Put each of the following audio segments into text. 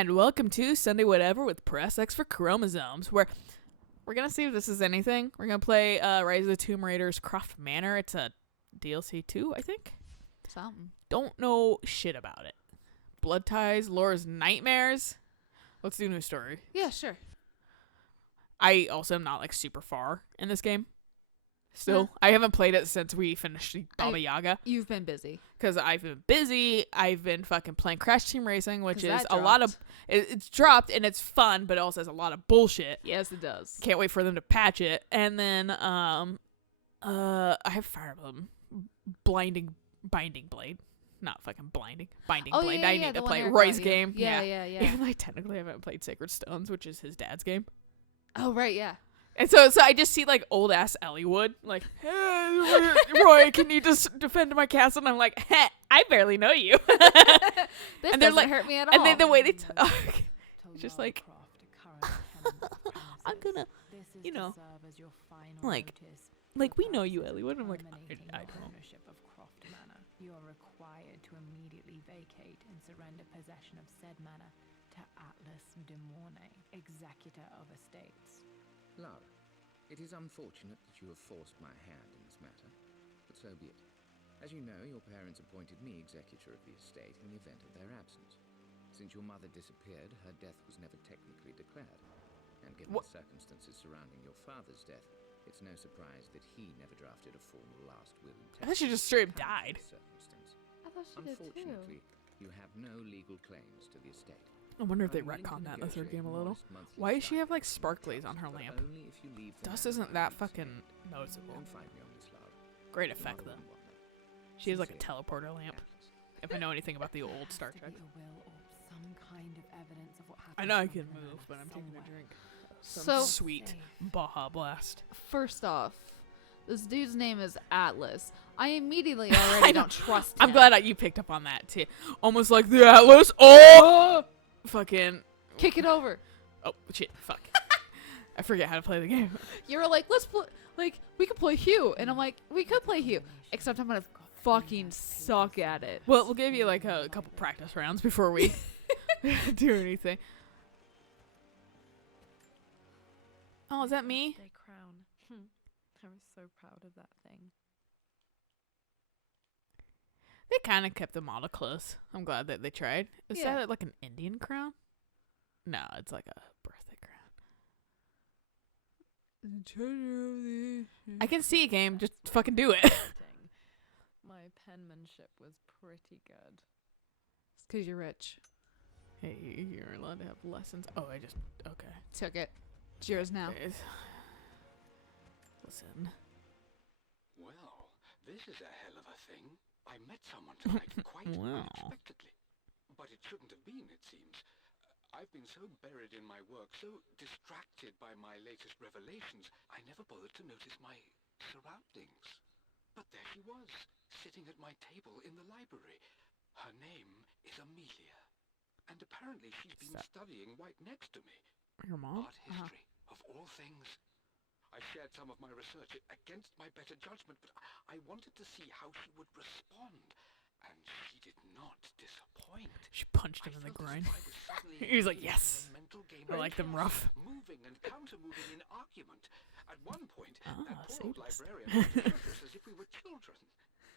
And welcome to Sunday Whatever with Press X for Chromosomes, where we're going to see if this is anything. We're going to play Rise of the Tomb Raider's Croft Manor. It's a DLC 2, I think. Something. Don't know shit about it. Blood ties, Laura's nightmares. Let's do new story. Yeah, sure. I also am not like super far in this game. Still, I haven't played it since we finished Baba Yaga. You've been busy. Because I've been busy. I've been fucking playing Crash Team Racing, which is a dropped. lot of... It's dropped, and it's fun, but it also has a lot of bullshit. Yes, it does. Can't wait for them to patch it. And then, I have Fire Emblem Binding Blade. Not fucking Binding Blade. I need to play Roy's game. Yeah. Even though I technically haven't played Sacred Stones, which is his dad's game. Oh, right, yeah. And so I just see like old ass Ellie Wood, like, hey, Roy, can you just defend my castle? And I'm like, hey, I barely know you. This and they're doesn't like, hurt me at all. and then the way they talk, it's just like, I'm gonna, you know, like we know you, Ellie Wood. I'm like, I don't. Ownership of Croft Manor. You are required to immediately vacate and surrender possession of said manor to Atlas de Mornay, executor of estates. Lara, it is unfortunate that you have forced my hand in this matter, but so be it. As you know, your parents appointed me executor of the estate in the event of their absence. Since your mother disappeared, her death was never technically declared. And given the circumstances surrounding your father's death, it's no surprise that he never drafted a formal last will and I thought she just straight up died. I thought she did too. Unfortunately, you have no legal claims to the estate. I wonder if they retconned that in the third game a little. Why does she have like sparklies on her lamp? Dust isn't that fucking noticeable. Great effect though. She has like a teleporter lamp. If I know anything about the old Star Trek. I know I can move, but I'm taking a drink. So Sweet Baja Blast. First off, this dude's name is Atlas. I immediately already don't trust him. I'm glad that you picked up on that too. Almost like the Atlas. Oh! Fucking Kick it over. oh shit! Fuck! I forget how to play the game. You were like, let's play. Like, we could play Hugh, and I'm like, we could play Hugh, except I'm gonna fucking suck at it. Well, we'll give you like a couple practice rounds before we do anything. Oh, is that me? They crown. I was so proud of that thing. They kind of kept the model close. I'm glad that they tried. Is Yeah. that like an Indian crown? No, it's like a birthday crown. I can see a game. Just fucking do it. My penmanship was pretty good. It's because you're rich. Hey, you're allowed to have lessons. Oh, okay. Took it. It's yours now. Listen. Well, this is a hell of a thing. I met someone tonight quite unexpectedly. But it shouldn't have been, it seems. I've been so buried in my work, so distracted by my latest revelations, I never bothered to notice my surroundings. But there she was, sitting at my table in the library. Her name is Amelia. And apparently she's been studying right next to me. Your mom? Art history, of all things. I shared some of my research against my better judgment, but I wanted to see how she would respond. And she did not disappoint. She punched him in the groin. He was like, yes. I like them rough. Moving and counter-moving in argument. At one point, that poor old sadist. librarian looked at us as if we were children.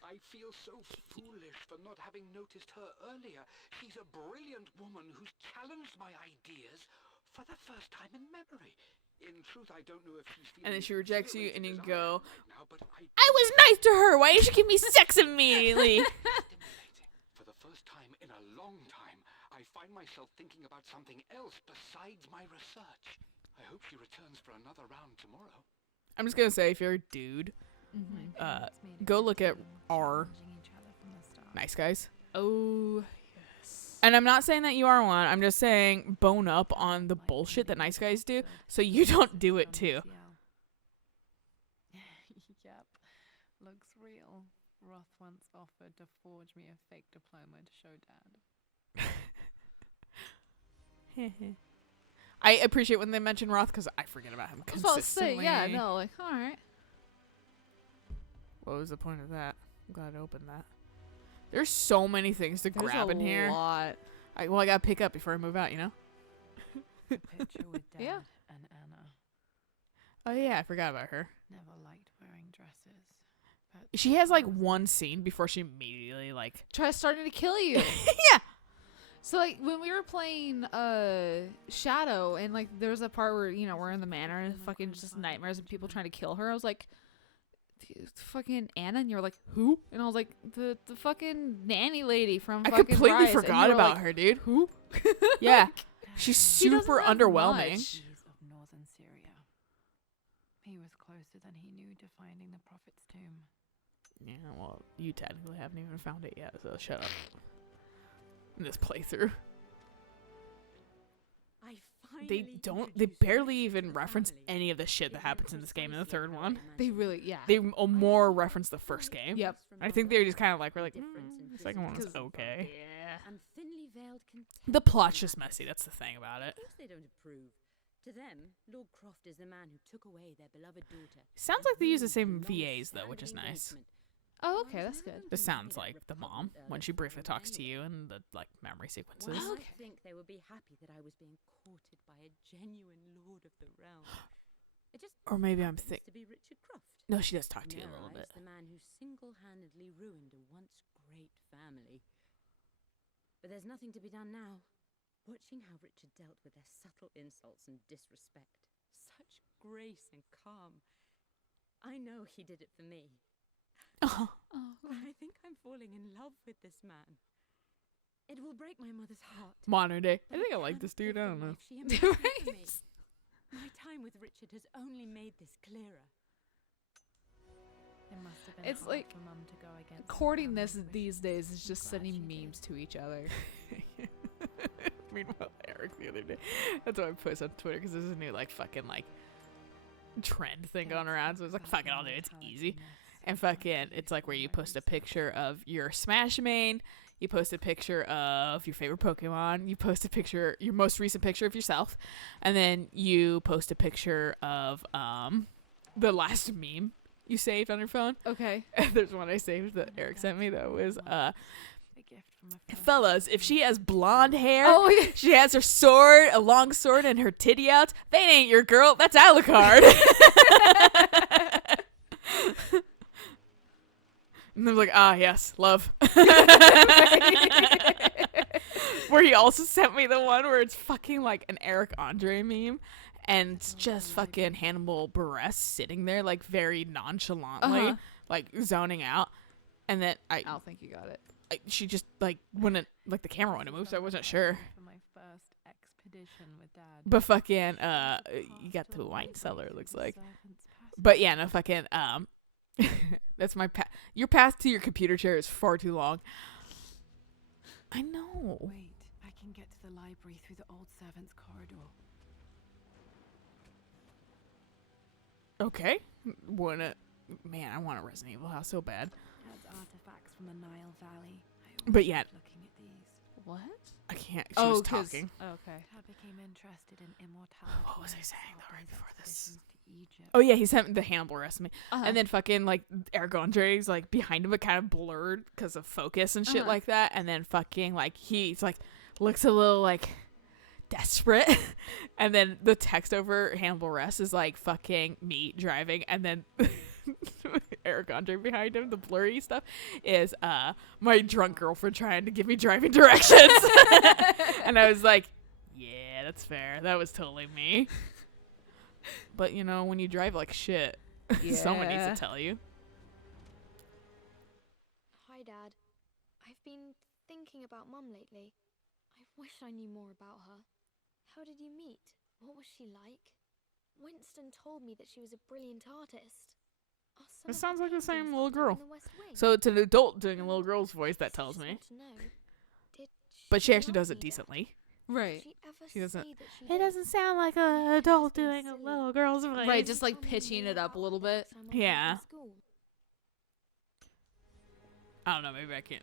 I feel so foolish for not having noticed her earlier. She's a brilliant woman who's challenged my ideas for the first time in memory. In truth, I don't know if she's feeling... And then she rejects you, and you go, right now, but I was nice to her. Why did she give me sex immediately? Stimulating. For the first time in a long time, I find myself thinking about something else besides my research. I hope she returns for another round tomorrow. I'm just going to say, if you're a dude, go look at R. Nice Guys. Oh, yes. And I'm not saying that you are one. I'm just saying bone up on the bullshit that Nice Guys do so you don't do it too. Yep. Looks real. Roth once offered to forge me a fake diploma to show Dad. I appreciate when they mention Roth because I forget about him I was about to consistently. say, yeah, no, like, alright. What was the point of that? I'm glad I opened that. There's so many things to grab in here. There's a lot. I gotta pick up before I move out, you know? The picture with Dad Yeah. and Anna. Oh yeah, I forgot about her. Never liked wearing dresses. But She has like one scene before she immediately like Tries starting to kill you. yeah. So like when we were playing Shadow and like there was a part where, you know, we're in the manor and fucking just nightmares and people trying to kill her. I was like, fucking Anna, and you're like, who? And I was like, the fucking nanny lady from I fucking completely Rise. And forgot you were about like, her, dude. Who? Yeah. Dad She's She doesn't super have underwhelming. much. of northern Syria. He was closer than he knew to finding the prophet's tomb. Yeah, well, you technically haven't even found it yet, so shut up. In this playthrough. They barely even reference any of the shit that happens in this game in the third one. They really, yeah. They more reference the first game. Yep. I think they're just kind of like, we're like, the second one was okay. Yeah. The plot's just messy, that's the thing about it. Of course they don't approve. To them, Lord Croft is the man who took away their beloved daughter. Sounds like they use the same VAs though, which is nice. Oh, okay, that's good. This sounds like the mom when she briefly talks to you in the like memory sequences. One Okay. might think they would be happy that I was being courted by a genuine lord of the realm. It just Or maybe I'm happens think. to be Richard Croft. No, she does talk to you a little Near bit. eyes, the man who single-handedly ruined a once great family. But there's nothing to be done now. Watching how Richard dealt with their subtle insults and disrespect, such grace and calm. I know he did it for me. Oh. But I think I'm falling in love with this man. It will break my mother's heart. Modern day. I but think I like can't this dude. live I the don't know. life she imagined for me. Right. My time with Richard has only made this clearer. It must have been It's hard like for Mum to go against Courting her this family's these wishes. days is I'm just glad sending she did. memes to each other. Meanwhile, Eric the other day. That's what I posted on Twitter because there's a new like fucking like trend thing going around. So it's like fucking all day. It's easy. And fucking, it's like where you post a picture of your Smash main, you post a picture of your favorite Pokemon, you post a picture, your most recent picture of yourself, and then you post a picture of the last meme you saved on your phone. Okay. There's one I saved that Eric sent me that was A gift from a friend. fellas, if she has blonde hair, Oh, yeah. she has her sword, a long sword, and her titty out, that ain't your girl, that's Alucard. And they're like, ah, yes, love. Where he also sent me the one where it's fucking like an Eric Andre meme, and it's just fucking Hannibal Buress sitting there like very nonchalantly, Uh-huh. like zoning out. And then I don't think you got it. she just like wouldn't, like the camera wouldn't move, so I wasn't sure. For my first expedition with Dad. But fucking, you got the wine cellar, it looks like. But yeah, no, fucking, that's my your path to your computer chair is far too long. I know. Wait, I can get to the library through the old servants' corridor. Okay. Man, I want a Resident Evil house so bad. Dad's artifacts from the Nile Valley. But yeah, Looking at these. What? I can't. She was talking. Okay. Dad became interested in immortality. What was I and saying though right his before this? expeditions to Egypt. Oh yeah, he sent the Hannibal recipe. Uh-huh. And then fucking like Eric Andre's like behind him, but kind of blurred because of focus and shit Uh-huh. like that. And then fucking like he's like looks a little like desperate. And then the text over Hannibal Rest is like fucking me driving, and then Eric Andre behind him, the blurry stuff is my drunk girlfriend trying to give me driving directions. And I was like, yeah, that's fair. That was totally me. But you know, when you drive like shit, someone needs Yeah. to tell you. Hi, Dad. I've been thinking about Mum lately. I wish I knew more about her. How did you meet? What was she like? Winston told me that she was a brilliant artist. Are some It of her sounds like the same paintings little up girl. in the West Wing? So it's an adult doing a little girl's voice that I tells just me. want to know, did But she actually love does me, it Dad? decently. Right. Did she ever She doesn't- say that she It did? doesn't sound like an adult doing a little girl's voice. Right, just like Tell me pitching more it up a about little her bit. next time I'm home Yeah. from school. I don't know. Maybe I can't.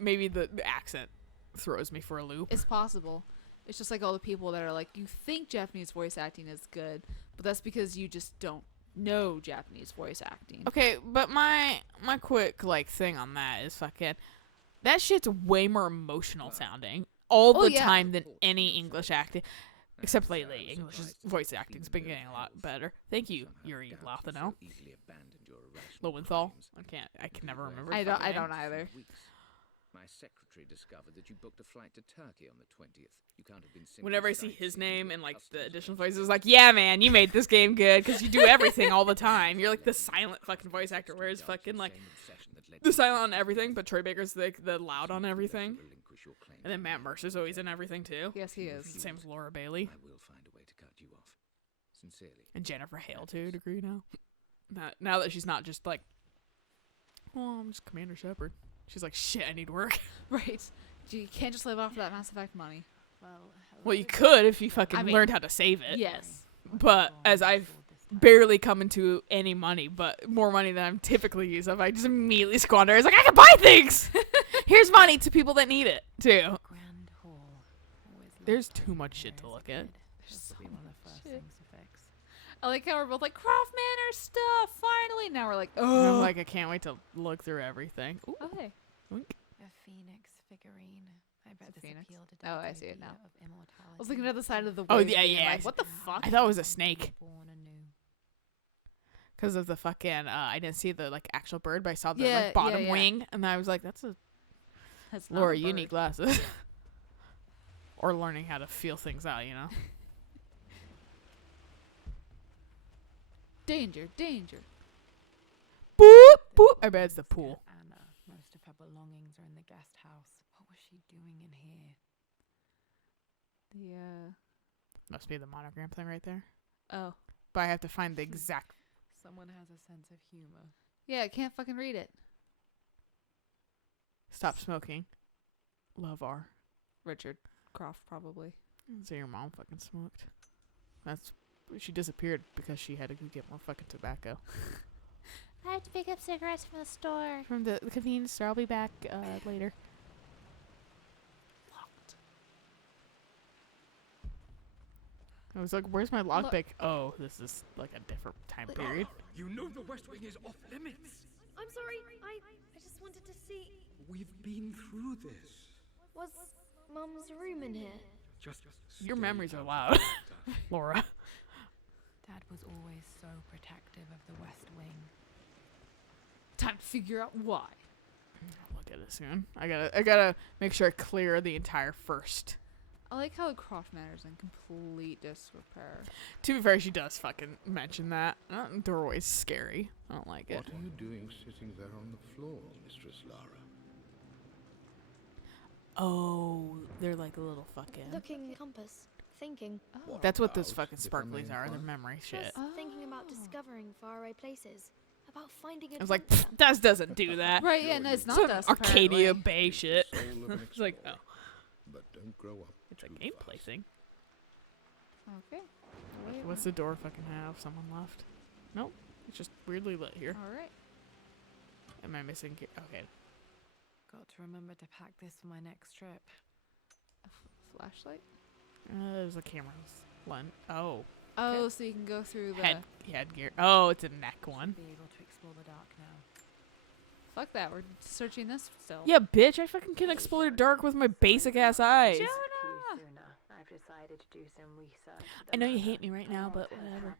Maybe the accent throws me for a loop. It's possible. It's just like all the people that are like, you think Japanese voice acting is good, but that's because you just don't know Japanese voice acting. Okay, but my quick like thing on that is fucking that shit's way more emotional sounding. all Oh, the yeah. time than any English acting. Except lately, English's voice acting's been getting a lot better. Thank you, Yuri Lothano. Lowenthal. I can never remember. his fucking I name. don't either. My secretary discovered that you booked a flight to Turkey on the 20th. You can't have been simply Whenever I see his sightseeing name with and like the customers additional when voices, you like, yeah, man, you made this game good because you do everything all the time. You're like the silent fucking voice actor, whereas fucking like the silent on everything, but Troy Baker's like the loud on everything. And then Matt Mercer's always in everything too. Yes, he is. Same as Laura Bailey I will find a way to cut you off. Sincerely. and Jennifer Hale to a degree now. Now that she's not just like, oh, I'm just Commander Shepard. She's like, shit, I need work. Right. You can't just live off of that Mass Effect money. Well, you could if you fucking learned how to save it. Yes. But as I've barely come into any money, but more money than I'm typically used of, I just immediately squander. It's like, I can buy things! Here's money to people that need it, too. Grand Hall. Always There's loved too it much when shit I to was a look at. kid. This will be one of the first things to fix. I like how we're both like, Croft Manor stuff, finally. Now we're like, And oh. I'm like, I can't wait to look through everything. Ooh, Okay. wink. A phoenix figurine. I bet It's a this phoenix? appealed to Oh, I Dad's see it idea now. of immortality. I was looking at the side of the Oh, wave yeah, being yeah. Like, what the fuck? I thought it was a snake. Born anew. Because of the fucking, I didn't see the, like, actual bird, but I saw the, Yeah, like, bottom yeah. wing. And I was like, that's a... That's not Laura, a you need bird. glasses. Or learning how to feel things out, you know? Danger, danger. Boop, boop. I bet it's the pool. Anna. Most of her belongings are in the guest house. What was she doing in here? The, Must be the monogram thing right there. oh. But I have to find the exact... Someone has a sense of humor. Yeah, I can't fucking read it. Stop smoking. Love R. Richard Croft, probably. So your mom fucking smoked. That's... She disappeared because she had to go get more fucking tobacco. I have to pick up cigarettes from the store. From the convenience store. I'll be back later. I was like, where's my lockpick? Oh, this is like a different time period. You know the West Wing is off limits. I'm sorry, I just wanted to see. We've been through this. Was Mum's room in here? Just Your stay memories are out loud, of it. Laura. Dad was always so protective of the West Wing. Time to figure out why. I'll look at it soon. I gotta make sure I clear the entire first. I like how Croft Manor's in complete disrepair. To be fair, she does fucking mention that. They're always scary. I don't like it. What are you doing sitting there on the floor, Mistress Lara? Oh, they're like a little fucking... Looking compass. Thinking. Oh. That's what those about, fucking if I may sparklies are. They're inquire? memory shit. Just thinking about discovering faraway places. About finding I was like, adventure. Dust doesn't do that. Right, yeah, no, it's not Some dust, Arcadia apparently. Bay shit. Soul of an It's like, explorer, oh, but don't grow up it's a too gameplay fast. thing. Okay. What's the door fucking have? Someone left? Nope. It's just weirdly lit here. Alright. Am I missing? Okay. Got to remember to pack this for my next trip. Flashlight? There's a camera lens. Oh. Oh, so you can go through the... Headgear. Oh, it's a neck one. Be able to explore the dark now. Fuck that, we're searching this still. Yeah, bitch, I fucking can explore dark with my basic ass eyes. Jonah! I've decided to do some research. I know you hate me right now, but whatever.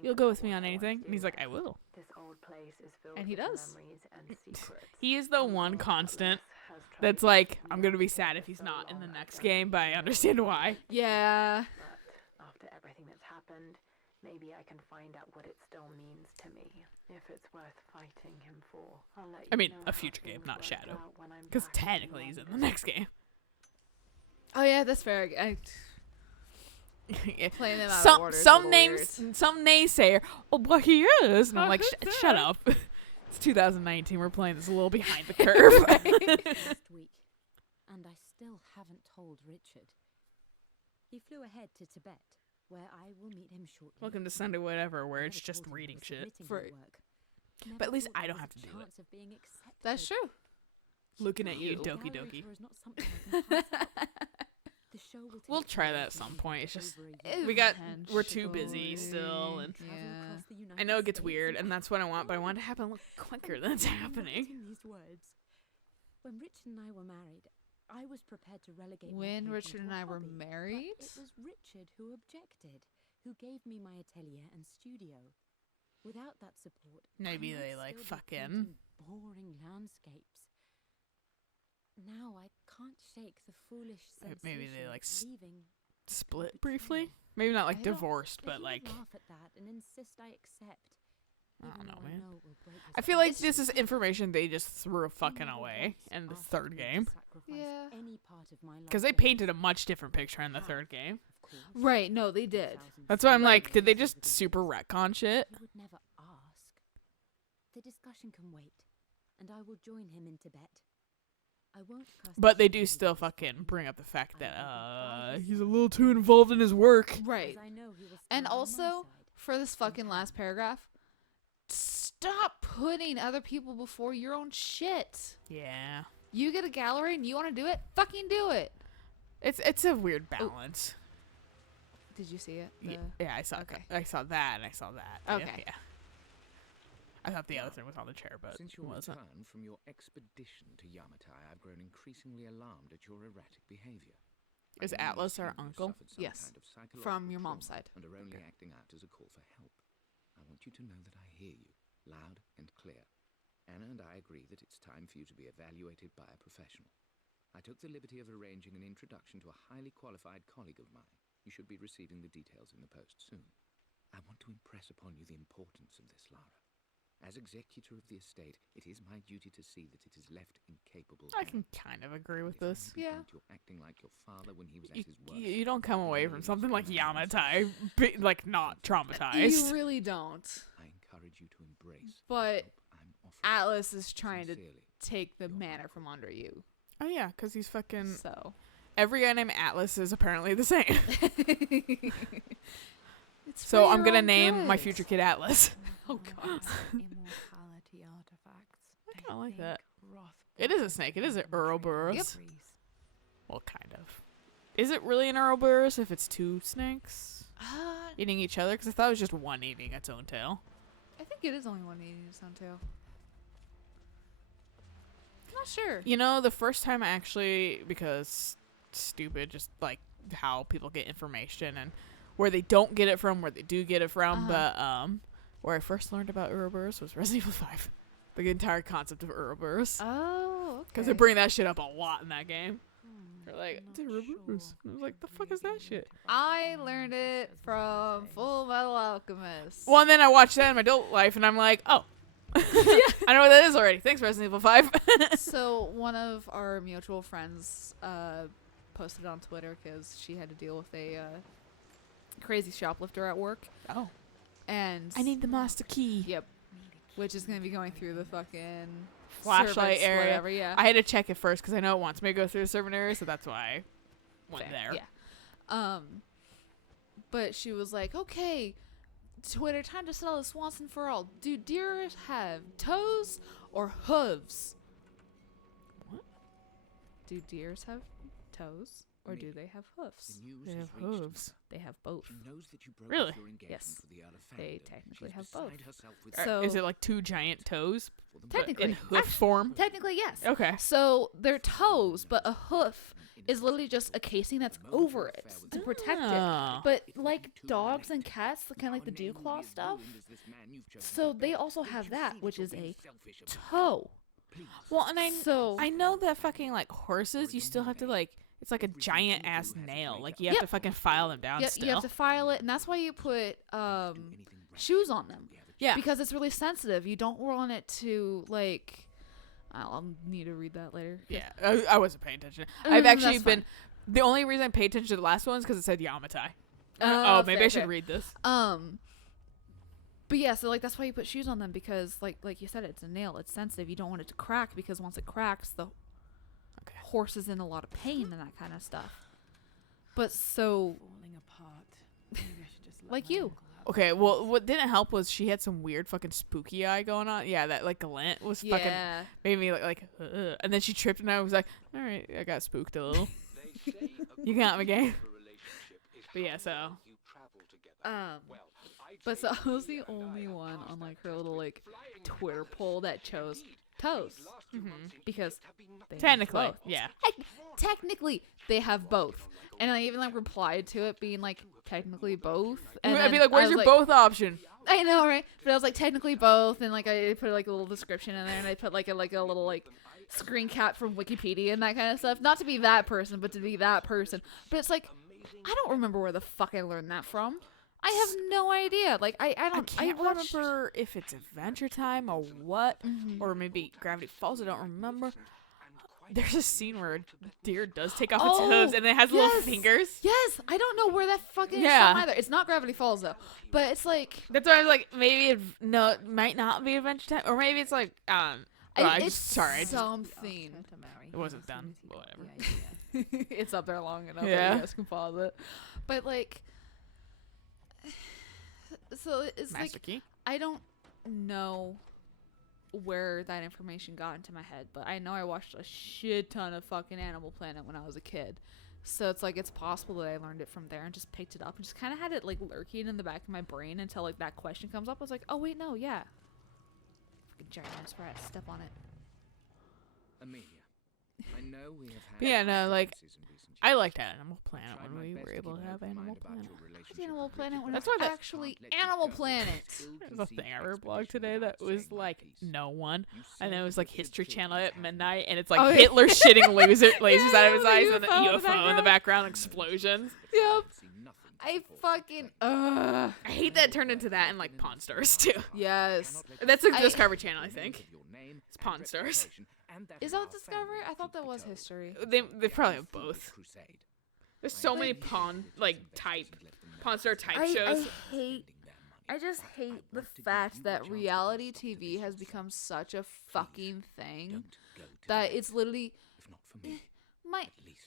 You'll go with me on anything? And he's like, I will. This old place is filled And he with does. memories and secrets. He is the one constant that's like, I'm gonna be sad if he's not in the next game, but I understand why. Yeah. But after everything that's happened, maybe I can find out what it still means to me. If it's worth fighting him for, I'll let you I mean, know a how future game, things not worked Shadow. out when I'm Because back in technically he's in the London. next game. Oh yeah, that's fair. Yeah. Playing them out of order is a Some little names, some naysayer. Oh, but he is, and I'm like, shut up. It's 2019. We're playing this a little behind the curve. Last week, and I still haven't told Richard. He flew ahead to Tibet, where I will meet him shortly. Welcome to Sunday Whatever, where I it's never just told him reading was shit. submitting For- my work. But at least Never I thought don't there have was to a do it. chance of being accepted. That's true. Looking at you, The Doki ROTR Doki. is not something I can pass up. The show will We'll take try that place at some in point. It's just over a year. we got we're too busy Eventually. still, and Travel Yeah. across the I know it United gets States weird, and and that's what I want. But I want it to happen a little quicker than it's happening. Writing these words. When Richard and I were married, I was prepared to relegate When my Richard painting and to a I were hobby, but married? it was Richard who objected, who gave me my atelier and studio. Without that support, Maybe I might they, like, still be fucking- painting boring landscapes. Now I can't shake the foolish sensation Maybe they, like, of leaving. Split briefly? Maybe not like I don't- divorced, If but you like laugh at that and insist I accept. I don't even know, though man. know it will break his I feel heart. like this is information they just threw fucking He never away once in the asked third me to game. sacrifice Yeah. any part of my life Because they for him. painted a much different picture in the third game. Of course, Right, no, they did. That's why I'm like, Thousands did they of just years super ago. retcon shit? He would never ask. The discussion can wait, and I will join him in Tibet. I won't cast But they a do shadow still over his fucking family, bring up the fact that I will be by his he's a side little too involved in his work. Right. as I know he will stand And by my also, side. for this fucking last paragraph, stop putting other people before your own shit. Yeah. You get a gallery and you want to do it? Fucking do it. It's a weird balance. Did you see it? Yeah, I saw okay. I saw that and I saw that. Okay. Yeah. I thought the other thing was on the chair, but Since it your wasn't. return from your expedition to Yamatai, I've grown increasingly alarmed at your erratic behavior. Is I only Atlas our assume you've uncle? suffered some Yes. kind of psychological From your mom's trauma side. And are only Okay. acting out as a call for help. I want you to know that I hear you, loud and clear. Anna and I agree that it's time for you to be evaluated by a professional. I took the liberty of arranging an introduction to a highly qualified colleague of mine. You should be receiving the details in the post soon. I want to impress upon you the importance of this, Lara. As executor of the estate, it is my duty to see that it is left in capable I can hands. kind of agree with If I this. am Yeah. convinced You're acting like your father when he was You, at his worst. you don't come away from Really something like must come out and Yamatai, like not traumatized. You really don't. I encourage you to embrace But the help I'm offering. Atlas is trying to Sincerely, take the your manor uncle. from under you. Oh yeah, because he's fucking. So. Every guy named Atlas is apparently the same. It's So for I'm your gonna own name my good. future kid Atlas. Oh, God. Immortality artifacts. I kinda like that. Roth It is a snake. It is an brought Ouroboros. Yep. Well, kind of. Is it really an Ouroboros if it's two snakes Uh, eating each other? Because I thought it was just one eating its own tail. I think it is only one eating its own tail. I'm not sure. You know, the first time I actually, because stupid, just like how people get information and where they don't get it from, where they do get it from. But where I first learned about Ouroboros was Resident Evil 5. The entire concept of Ouroboros. Oh, okay. Because they bring that shit up a lot in that game. They're like, Not it's Ouroboros. sure I was like, if the it fuck is that really shit? I learned it from Full Metal Alchemist. Well, and then I watched that in my adult life, and I'm like, oh. I know what that is already. Thanks, Resident Evil 5. So one of our mutual friends posted on Twitter because she had to deal with a crazy shoplifter at work. Oh. And I need the master key. Yep. Which is going to be going through the fucking Flashlight servants, area. whatever, yeah. I had to check it first because I know it wants me to go through the servant area, so that's why I went Fair, there. Yeah. But she was like, okay, Twitter, time to settle this once and for all. Do deer have toes or hooves? What? Do deers have toes or do they have hoofs? The news They has have reached me. hooves. They have both. She knows that you broke Really? off your engagement Yes. with the other They fandom. technically She's have beside both. herself with So- Is it like two giant toes? for the but Technically. in hoof form? Technically, yes. Okay. So they're toes, but a hoof is literally just a casing that's Motive over affair it with to the protect Oh. it. But like dogs and cats, kind of like the dew claw stuff, so they also have that, which is a toe. Well, and So I know that fucking like horses, you still have to like, it's like a giant ass nail. Like you have Yep. to fucking file them down yeah, still. you have to file it, and that's why you put shoes on them. Yeah. Because it's really sensitive. You don't want it to like. I'll need to read that later. Yeah, I wasn't paying attention. I've actually That's been. The only reason I paid attention to the last one is because it said Yamatai. Oh, Maybe fair, I should fair. read this. But yeah, so like that's why you put shoes on them because like you said, it's a nail. It's sensitive. You don't want it to crack because once it cracks, the horse is in a lot of pain and that kind of stuff. But so Falling apart. Maybe I should just let Like my you. uncle have Okay, well, what didn't help was she had some weird fucking spooky eye going on. Yeah, that like glint was fucking yeah, made me and then she tripped and I was like, all right, I got spooked a little. You got me, gang. But yeah, so but so I was the only one on like her little like Twitter poll that chose toes. Because they have Technically, both. yeah. Technically, they have both. And I even like replied to it being like, technically both. And I'd be then like, I where's was your both option? I know, right? But I was like, technically both, and like I put like a little description in there, and I put like a little like screen cap from Wikipedia and that kind of stuff. Not to be that person, but to be that person. But it's like, I don't remember where the fuck I learned that from. I have no idea. Like I can't watched- remember if it's Adventure Time or what, or maybe Gravity Falls. I don't remember. There's a scene where a deer does take off its hooves and it has little yes! fingers. Yes, I don't know where that fucking is Yeah. from either. It's not Gravity Falls though, but it's like That's why I was like, maybe it might not be Adventure Time, or maybe it's like it's sorry, something. it wasn't done. But whatever. It's up there long enough. Yeah. That you guys can pause it. But like, so it's Master like Key. I don't know where that information got into my head, but I know I watched a shit ton of fucking Animal Planet when I was a kid. So it's like it's possible that I learned it from there and just picked it up and just kind of had it like lurking in the back of my brain until like that question comes up. I was like, oh wait, no, yeah. Fucking giant ass rat, step on it. Amelia, I know we have had Yeah, no, like, differences in recent I years. liked Animal Planet Tried when my we best were to able keep to an have open Animal mind about Planet. your relationship Animal with Planet Lilia. when That's it's why that- actually Can't let you Animal go. Planet. Still There's a conceive thing I read blog expedition today without that was saying my like piece. no one, You and then it said was like you could History kill Channel me at having midnight, it. and it's like Oh, yeah. Hitler shitting lasers out of his with a eyes, and a UFO in the UFO in the background, explosions. Yep. I see nothing to I support such fucking I hate that it turned into that and like Pawn Stars too. Yes. That's a I- Discovery Channel, I think. It's Pawn Stars. Is that Discovery? I thought that was History. They probably have both. There's so many Pawn Star type shows. I just hate the fact that reality TV has become such a fucking thing that it's literally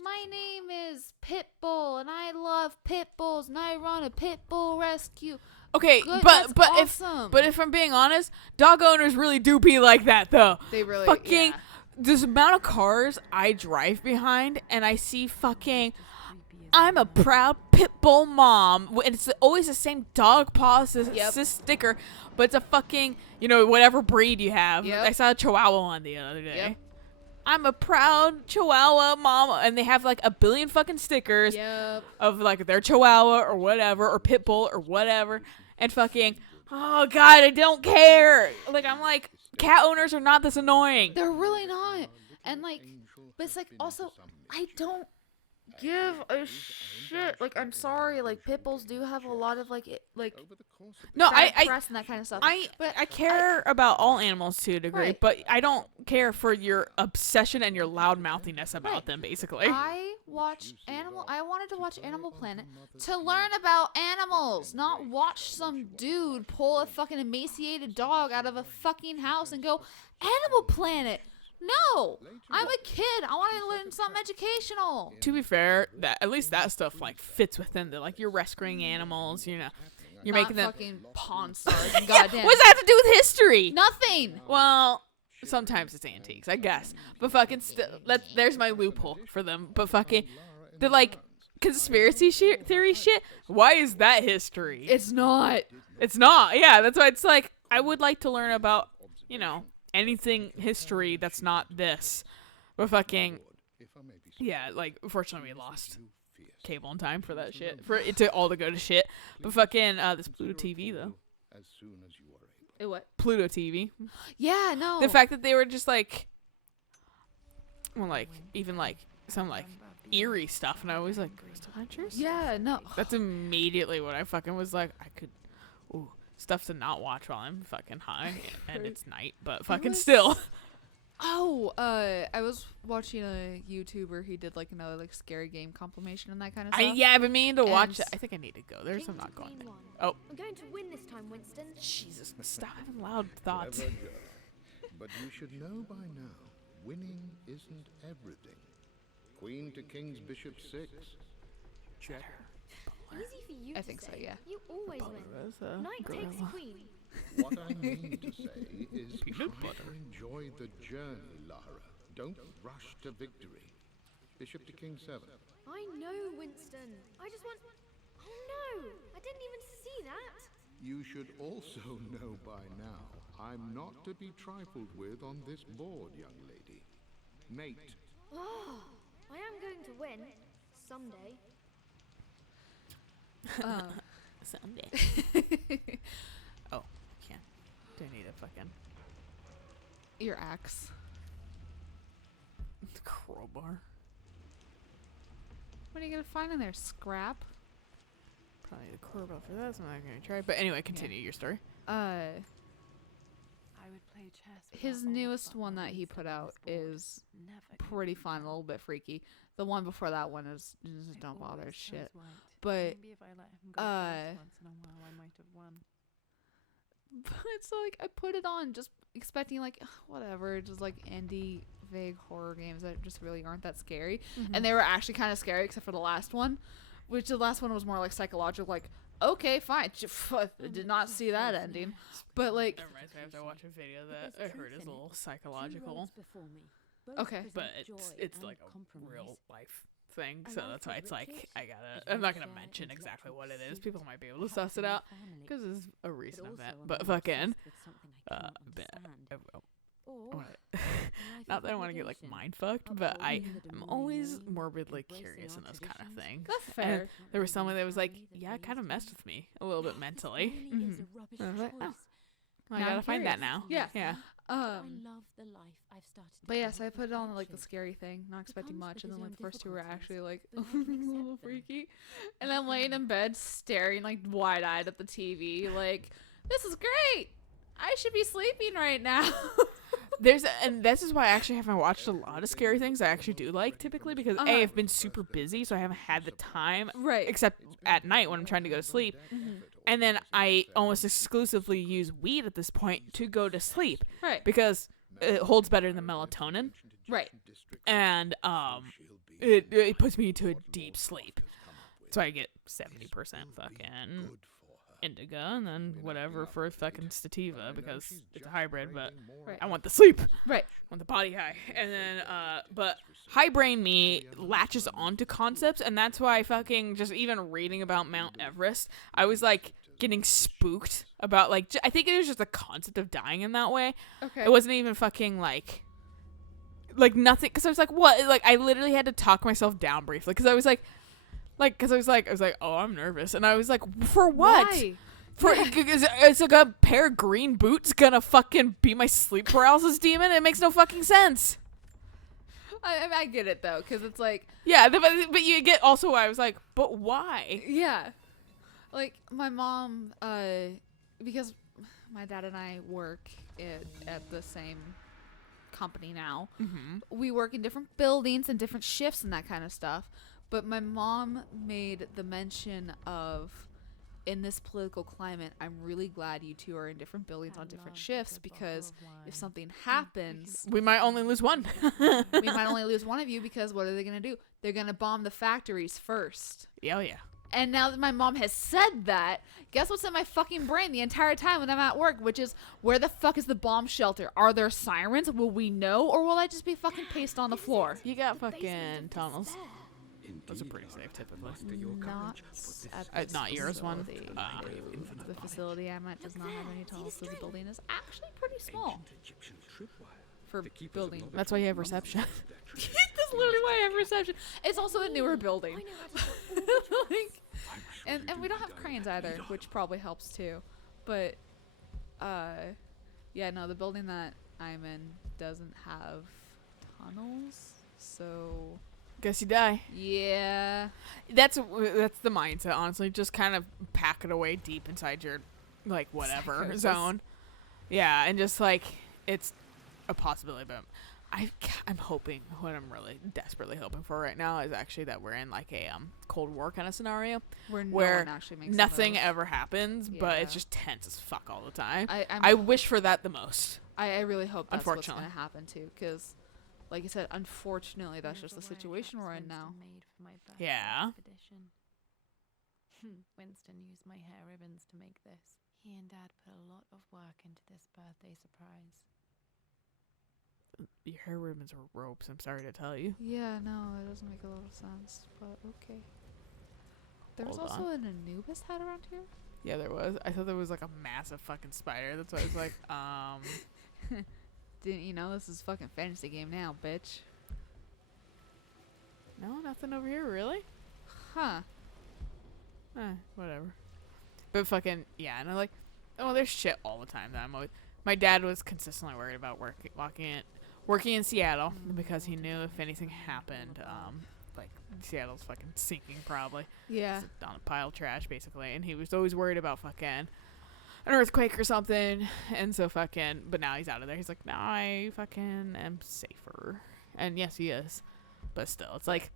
my name is Pitbull and I love pit bulls and I run a pit bull rescue. Okay, Good, but that's awesome. if I'm being honest, dog owners really do be like that though. They really fucking yeah. this amount of cars I drive behind and I see fucking I'm a proud pit bull mom. And it's always the same dog paw sticker, but it's a fucking, whatever breed you have. Yep. I saw a Chihuahua on the other day. Yep. I'm a proud Chihuahua mom, and they have like a billion fucking stickers Yep. of like their Chihuahua or whatever, or pit bull or whatever, and fucking, oh god, I don't care. Like, I'm like, cat owners are not this annoying. They're really not. And like, but it's like also, I don't give a shit. Like, I'm sorry. Like, pit bulls do have a lot of No, bad I press and that kind of stuff. I but care about all animals to a degree, Right. but I don't care for your obsession and your loud mouthiness about Right. them, basically. I wanted to watch Animal Planet to learn about animals, not watch some dude pull a fucking emaciated dog out of a fucking house and go, Animal Planet. No, I'm a kid. I want to learn something educational. To be fair, that at least that stuff like fits within the like you're rescuing animals, you're Not making them. fucking Pawn Stars and goddamn. What does that have to do with history? Nothing. Well, sometimes it's antiques, I guess. But fucking there's my loophole for them. But fucking the like conspiracy theory shit. Why is that history? It's not. It's not. Yeah, that's why it's like I would like to learn about anything history that's not this. But fucking yeah, like unfortunately we lost cable in time for that shit, for it to all to go to shit. But fucking this Pluto TV though. As soon as you are able. What? Pluto TV. Yeah, no. The fact that they were just like, well, like even like some like eerie stuff, and I was like, Crystal Adventures. Yeah, no. That's immediately what I fucking was like. I could, stuff to not watch while I'm fucking high and it's night, but fucking still. Oh, I was watching a YouTuber. He did like another like scary game compilation and that kind of stuff. I've been meaning to watch And- it. I think I need to go. There's I'm not going there. Oh. I'm going to win this time, Winston. Jesus, stop having loud thoughts. Clever girl. But you should know by now, winning isn't everything. Queen to king's bishop 6. Easy for you I to think so, say. yeah. You always win. Knight takes queen. What I mean to say is Peanut try butter. to enjoy the journey, Lara. Don't rush to victory. Bishop to king 7. I know, Winston. I just want... Oh no! I didn't even see that. You should also know by now I'm not to be trifled with on this board, young lady. Mate. Oh, I am going to win. Someday. Someday. Oh, can't. Do I need a fucking Your axe. crowbar? What are you gonna find in there? Scrap? Probably need a crowbar for that, so I'm not gonna try. But anyway, continue your story. I would play chess. with His our old newest butler one that he Winston put on out his board. is Never pretty gave me fun, a that. little bit freaky. The one before that one is just I don't bother always shit. chose white. But Maybe if I let him go uh, first once in a while, I might have won. but so like I put it on just expecting like whatever, just like indie vague horror games that just really aren't that scary. And they were actually kind of scary except for the last one, which the last one was more like psychological, like okay, fine. Did not see that ending. But like That reminds me, I have to watch a video that I heard is a little psychological, Okay. but it's like a real life thing, so that's why it's like I'm not gonna mention exactly what it is. People might be able to suss it out because it's a recent event. But fucking, not that I want to get like mind fucked, but I'm always morbidly curious in this kind of thing. That's fair. There was someone that was like, yeah, it kind of messed with me a little bit mentally. And I was like, oh, I Now gotta I'm find that curious. now. Yeah. Yeah. But yeah, so I put it on like the scary thing, not expecting much, and then like the first two were actually like a little freaky. And I'm laying in bed staring like wide-eyed at the TV, like this is great. I should be sleeping right now. And this is why I actually haven't watched a lot of scary things I actually do like typically because A, I've been super busy, so I haven't had the time, Right. except at night when I'm trying to go to sleep. And then I almost exclusively use weed at this point to go to sleep Right. because it holds better than melatonin, Right. and it puts me into a deep sleep. So I get 70% fucking indica and then whatever for fucking sativa because it's a hybrid, but Right. I want the sleep. Right. I want the body high. And then but high brain me latches onto concepts, and that's why fucking just even reading about Mount Everest, I was like getting spooked about like I think it was just the concept of dying in that way. Okay. It wasn't even fucking like nothing, because I was like, what? Like I literally had to talk myself down briefly because I was like, oh, I'm nervous, and I was like, for what? Why? For is like a pair of green boots gonna fucking be my sleep paralysis demon? It makes no fucking sense. I get it though, because it's like Yeah, but you get also why I was like, but why? yeah, like my mom, because my dad and I work at the same company now. We work in different buildings and different shifts and that kind of stuff. But my mom made the mention of, in this political climate, I'm really glad you two are in different buildings on different shifts because if something happens, We might only lose one. we might only lose one of you because what are they going to do? They're going to bomb the factories first. Yeah, yeah. And now that my mom has said that, guess what's in my fucking brain the entire time when I'm at work, which is, where the fuck is the bomb shelter? Are there sirens? Will we know? Or will I just be fucking paced on the floor? You got fucking tunnels. Those are pretty safe typically. Not yours one. The facility I'm at does not have any tunnels, so the building is actually pretty small for building. That's why you have reception. That's literally why I have reception. It's also a newer building. Like, and we don't have cranes either, which probably helps too. But yeah, no, the building that I'm in doesn't have tunnels, so Guess you die. yeah. That's the mindset, honestly. Just kind of pack it away deep inside your, like, whatever Psychosis. zone. Yeah, and just, like, it's a possibility, but I'm hoping, what I'm really desperately hoping for right now is actually that we're in, like, a Cold War kind of scenario Where no where one actually makes nothing a move. ever happens, but it's Yeah. just tense as fuck all the time. I'm- I wish for that the most. I really hope that's what's Unfortunately. going to happen too, because, like I said, unfortunately, that's just the situation we're in now. Made for my birthday Yeah. expedition. Winston used my hair ribbons to make this. He and Dad put a lot of work into this birthday surprise. Your hair ribbons are ropes, I'm sorry to tell you. Yeah, no, it doesn't make a lot of sense, but okay. There was Hold also an Anubis hat around here. Yeah, there was. I thought there was like a massive fucking spider. That's why I was like, Didn't you know this is fucking fantasy game now, bitch? no, nothing over here, really? Huh. Whatever. But fucking, yeah, and I'm like, oh, there's shit all the time that I'm always. My dad was consistently worried about working in Seattle because he knew if anything happened, like Seattle's fucking sinking probably. Yeah. It's on a pile of trash basically, and he was always worried about fucking an earthquake or something, and so fucking. But now he's out of there. He's like, no, I fucking am safer, and yes, he is, but still, it's like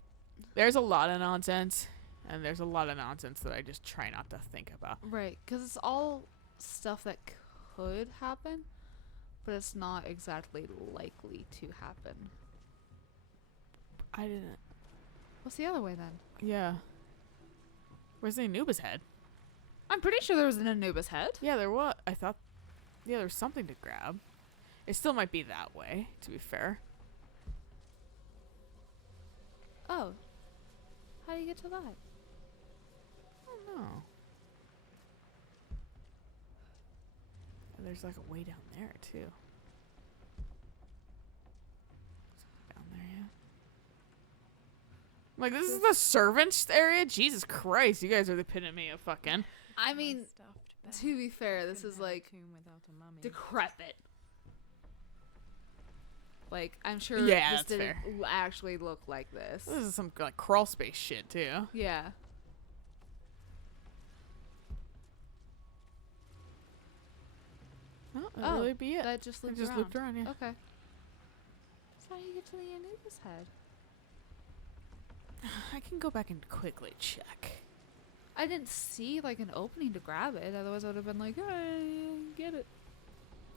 there's a lot of nonsense, and there's a lot of nonsense that I just try not to think about. Right, because it's all stuff that could happen, but it's not exactly likely to happen. I didn't. What's the other way then? Yeah. Where's the Anubis head? I'm pretty sure there was an Anubis head. Yeah, there was. I thought. Yeah, there was something to grab. It still might be that way, to be fair. Oh. How do you get to that? I don't know. And there's like a way down there, too. Down there, yeah. Like, this is the servants area? Jesus Christ, you guys are the epitome of fucking. I mean, to be fair, this is like decrepit. Like, I'm sure Yeah, this that's didn't fair. actually look like this. This is some like crawl space shit, too. Yeah. Oh, that'll really be it. That just I looped just around. looped around, yeah. Okay. That's how you get to the Anubis head. I can go back and quickly check. I didn't see like an opening to grab it. Otherwise, I would have been like, "Hey, get it."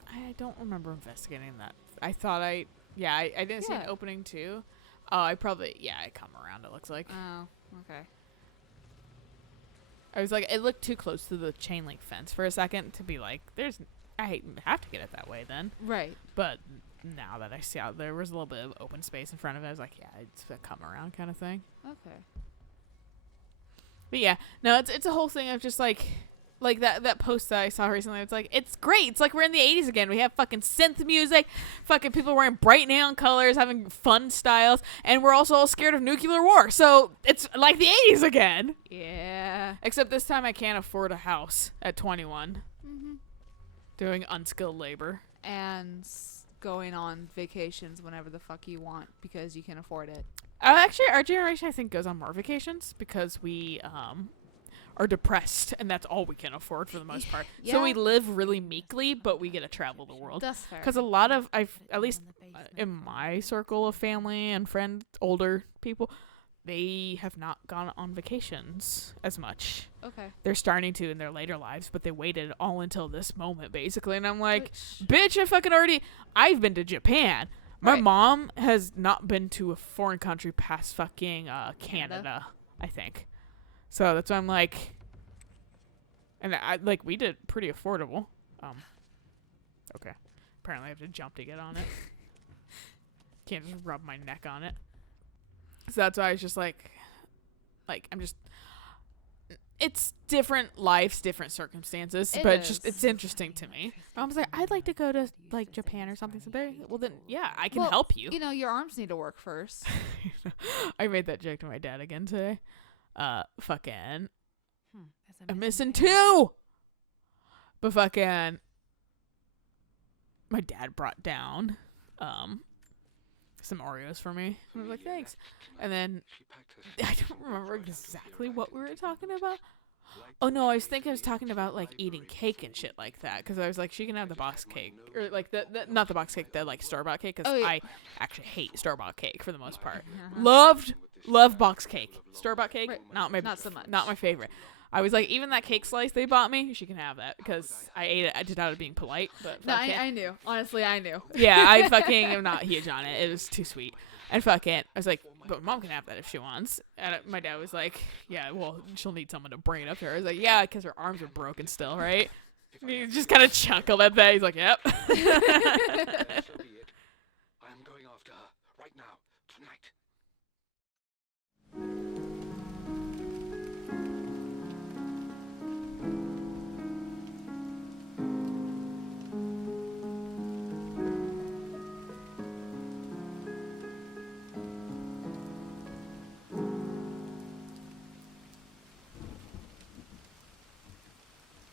I don't remember investigating that. I thought I didn't see an Yeah. opening too. Oh, I come around, it looks like. Oh, okay. I was like, it looked too close to the chain link fence for a second to be like, I have to get it that way then. Right. But now that I see out there was a little bit of open space in front of it, I was like, yeah, it's a come around kind of thing. Okay. But yeah, no, it's a whole thing of just like that post that I saw recently. It's like, it's great. It's like we're in the 80s again. We have fucking synth music, fucking people wearing bright neon colors, having fun styles, and we're also all scared of nuclear war. So it's like the 80s again. Yeah. Except this time I can't afford a house at 21. Mm-hmm. Doing unskilled labor. And going on vacations whenever the fuck you want because you can afford it. Actually, our generation, I think, goes on more vacations because we are depressed, and that's all we can afford for the most part. Yeah. So we live really meekly, but we get to travel the world. That's fair. Because a lot of, at least in my circle of family and friends, older people, they have not gone on vacations as much. Okay. They're starting to in their later lives, but they waited all until this moment, basically. And I'm like, bitch, I've been to Japan. My mom has not been to a foreign country past fucking Canada, I think. So that's why I'm like, and we did pretty affordable. Okay. Apparently I have to jump to get on it. Can't just rub my neck on it. So that's why I was just like it's different lives, different circumstances, but it's interesting to me. I was like, I'd like to go to like Japan or something someday. Well then, yeah, I can help you. You know, your arms need to work first. I made that joke to my dad again today. Fucking, I'm missing 2. But fucking, my dad brought down, some Oreos for me. I was like, thanks. And then I don't remember exactly what we were talking about. Oh no, I was talking about like eating cake and shit like that, because I was like, she can have the box cake, or like the not the box cake, the like store-bought cake, because I actually hate store-bought cake for the most part. Love box cake. Store-bought cake, not so much. Not my favorite. I was like, even that cake slice they bought me, she can have that, because I ate it. I did out of being polite, but no, I knew. Honestly, I knew. Yeah, I fucking am not huge on it. It was too sweet. And fucking, I was like, but mom can have that if she wants. And my dad was like, yeah, well, she'll need someone to bring it up to her. I was like, yeah, because her arms are broken still, right? And he just kind of chuckled at that. He's like, yep.